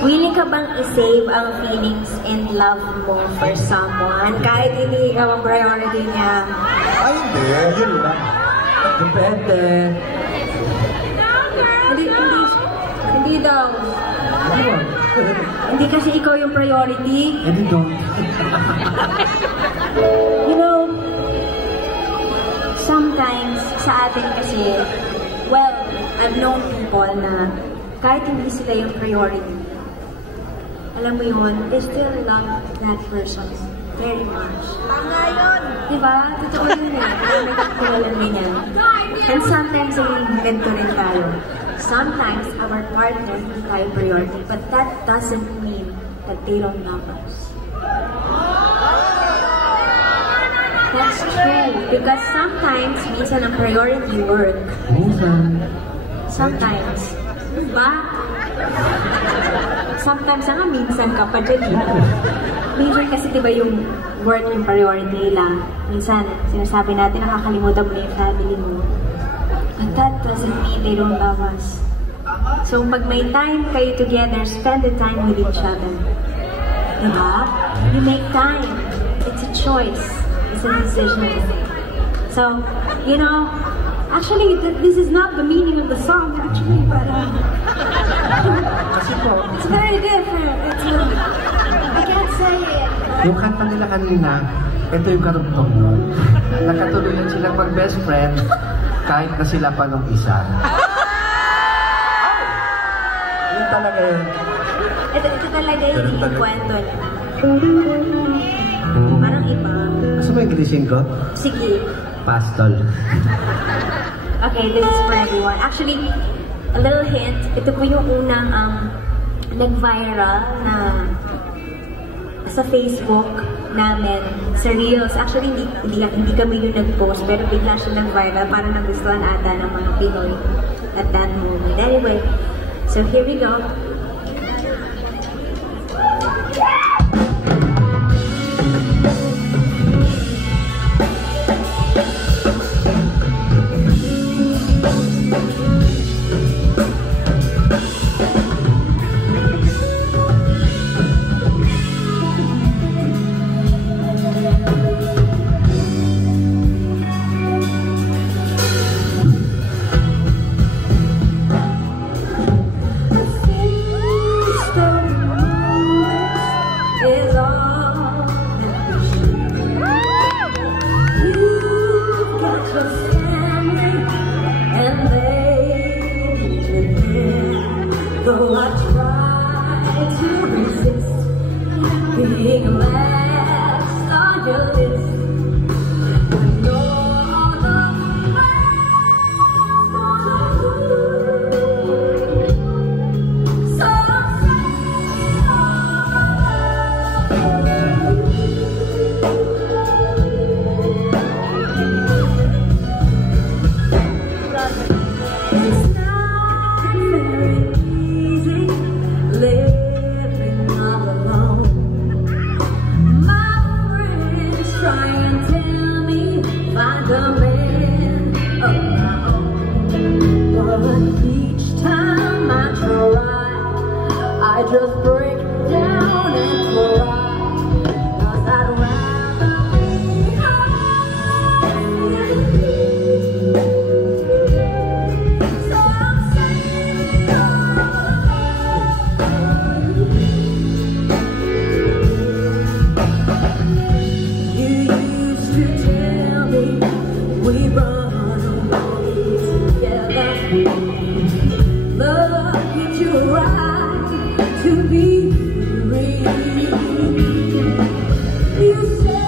willing ka bang i-save ang feelings and love mo for someone kahit hindi ikaw ang priority niya? Ay, hindi. Yun lang. Depende. Hindi daw. Hindi kasi ikaw yung priority. Hindi don't. You know, sometimes sa atin kasi, well, I've known people na kahit hindi sila yung priority, alam mo yun, they still love that person very much. Tama yun! Diba? Totoo yun eh. May kakulang ganyan. And sometimes, ganito rin tayo. Sometimes, our partner hindi tayo priority, but that doesn't mean that they don't love us. That's true. Because sometimes, minsan ang priority work. Sometimes. Diba? Sometimes nga, minsan ka pa dyan. Minsan kasi diba yung work yung priority lang. Minsan, sinasabi natin, nakakalimutan mo yung family mo. But that doesn't mean they don't love us. So, pag may time kayo together, spend the time with each other. Diba? You make time. It's a choice. It's a decision. So, you know, actually, this is not the meaning of the song, actually, but Kasi po, it's very different. It's I can't say it. yung kanta nila kanina, ito yung karugtong nun. Nakatuluyan silang mag-best friend kahit na sila pa nung isa. Yun talaga yun. Ito talaga yung kwento niya. Parang iba. Gusto mo yung gising ko? Sige. Pastol. Okay, this is for everyone. Actually, a little hint, ito po yung unang nag-viral na sa Facebook namin, sa Reels. Actually, hindi kami yung nag-post, pero bigla siya nag-viral para nagustuhan ata ng mga Pinoy at that moment. Anyway, so here we go. Though I try to resist being last on your list, when all of my gonna lose. So it's not very easy living all alone. My friends try and tell me find a man of my own, but each time I try, I just break down and cry. 'Cause I'd rather be home. So I'm saying you used to tell me we run away together. Love gives you a right to be free. You said